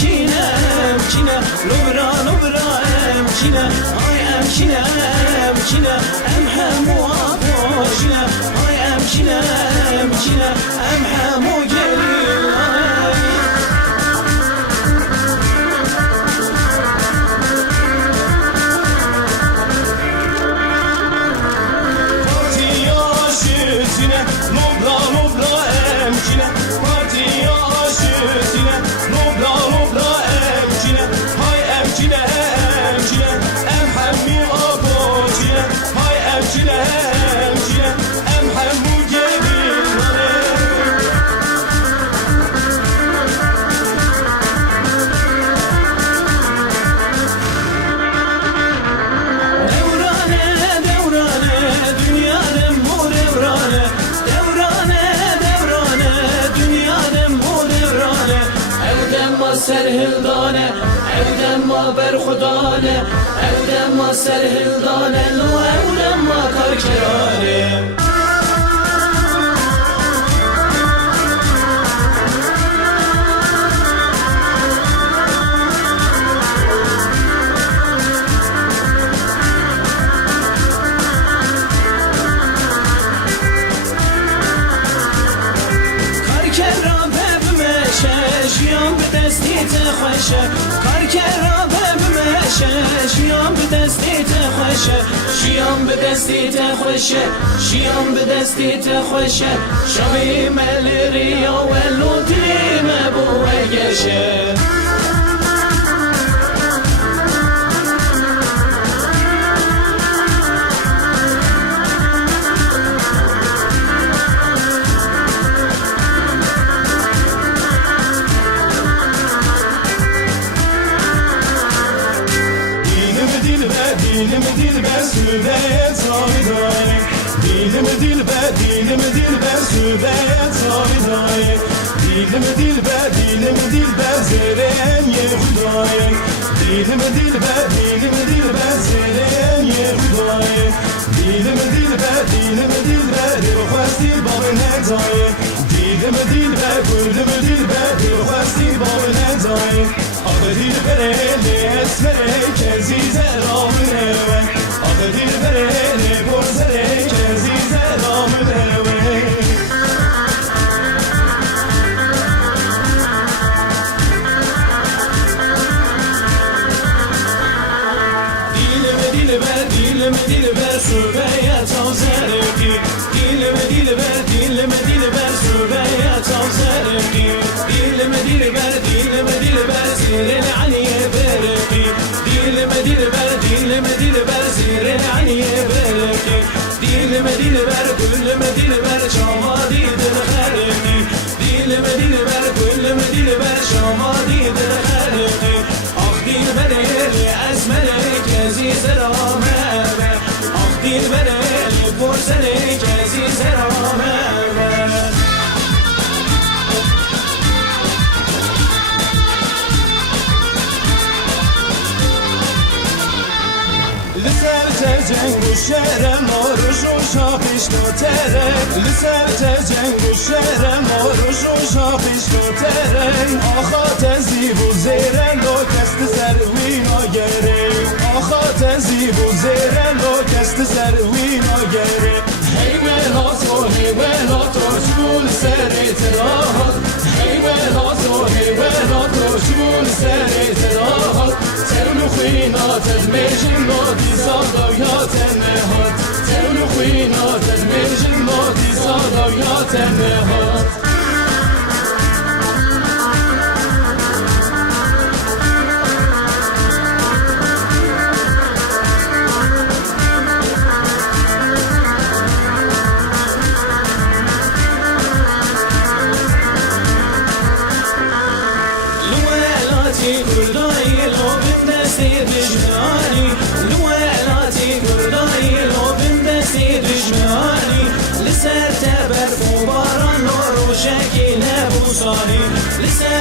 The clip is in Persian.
امكينة امكينة نبرا نبرا امكينة هاي امكينة امكينة امحمو ابوشنا هاي امكينة امكينة امحمو جليل سرهلدانه اودم ما بر خدانه اودم ما سرهلدانه لو اودم ما کارکرانه شیام به دستیت خوشه کار کرا بمشه شیام به دستیت خوشه شیام به دستیت خوشه شیام به دستیت خوشه شامی ملریا ولو دیم بوگشه dilber sübeyet saviday dilber sübeyet saviday dilber zerem ye huday dilber zerem ye huday dilber khwasti babne day dilber khwasti babne day آخه دیر بره اسمره که زیزه رامونه آخه دیر بره پرسره که زیزه رامونه dilber sübeyet avzerki dilber sübeyet avzerki dilber زير العنية برقي dilber زير العنية برقي dilber كل ما dilber شمادي درخرقي dilber كل ما dilber شمادي درخرقي آخ dilber اسمرك عزيز رامه آخ dilber پرسرك عزيز رامه لسر تجنگ و شهر ما روش و شاقیش نوتره لسر تجنگ و شهر ما روش و شاقیش نوتره آخا تزیب و زیرن لو کست سروی ناگره آخا تزیب و زیرن لو کست سروی ناگره حیوانات و حیوانات و شمول سری تراحات حیوانات و حیوانات و شمول سری تراحات ترون خوینات ادمیشن مادی صادایات نهاد ترون خوینات ادمیشن مادی صادایات نهاد لسر تبر فو باران و روشکی نبوسانی لسر